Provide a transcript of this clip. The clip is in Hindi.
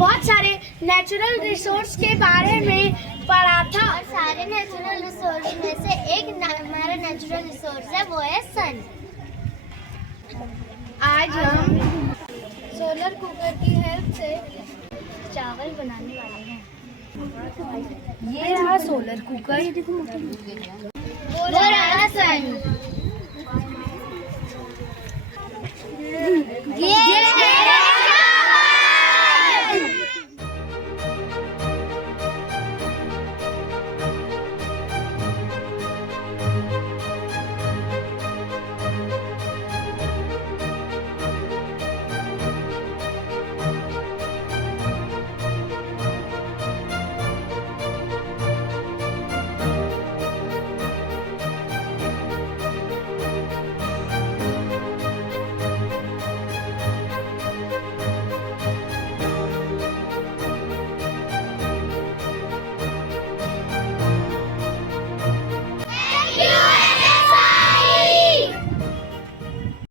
बहुत सारे नेचुरल रिसोर्स के बारे में पढ़ा था। और सारे नेचुरल रिसोर्स में से एक हमारा नेचुरल रिसोर्स है, वो है सन। आज हम सोलर कुकर की हेल्प से चावल बनाने वाले हैं। ये रहा सोलर कुकर, वो रहा सन।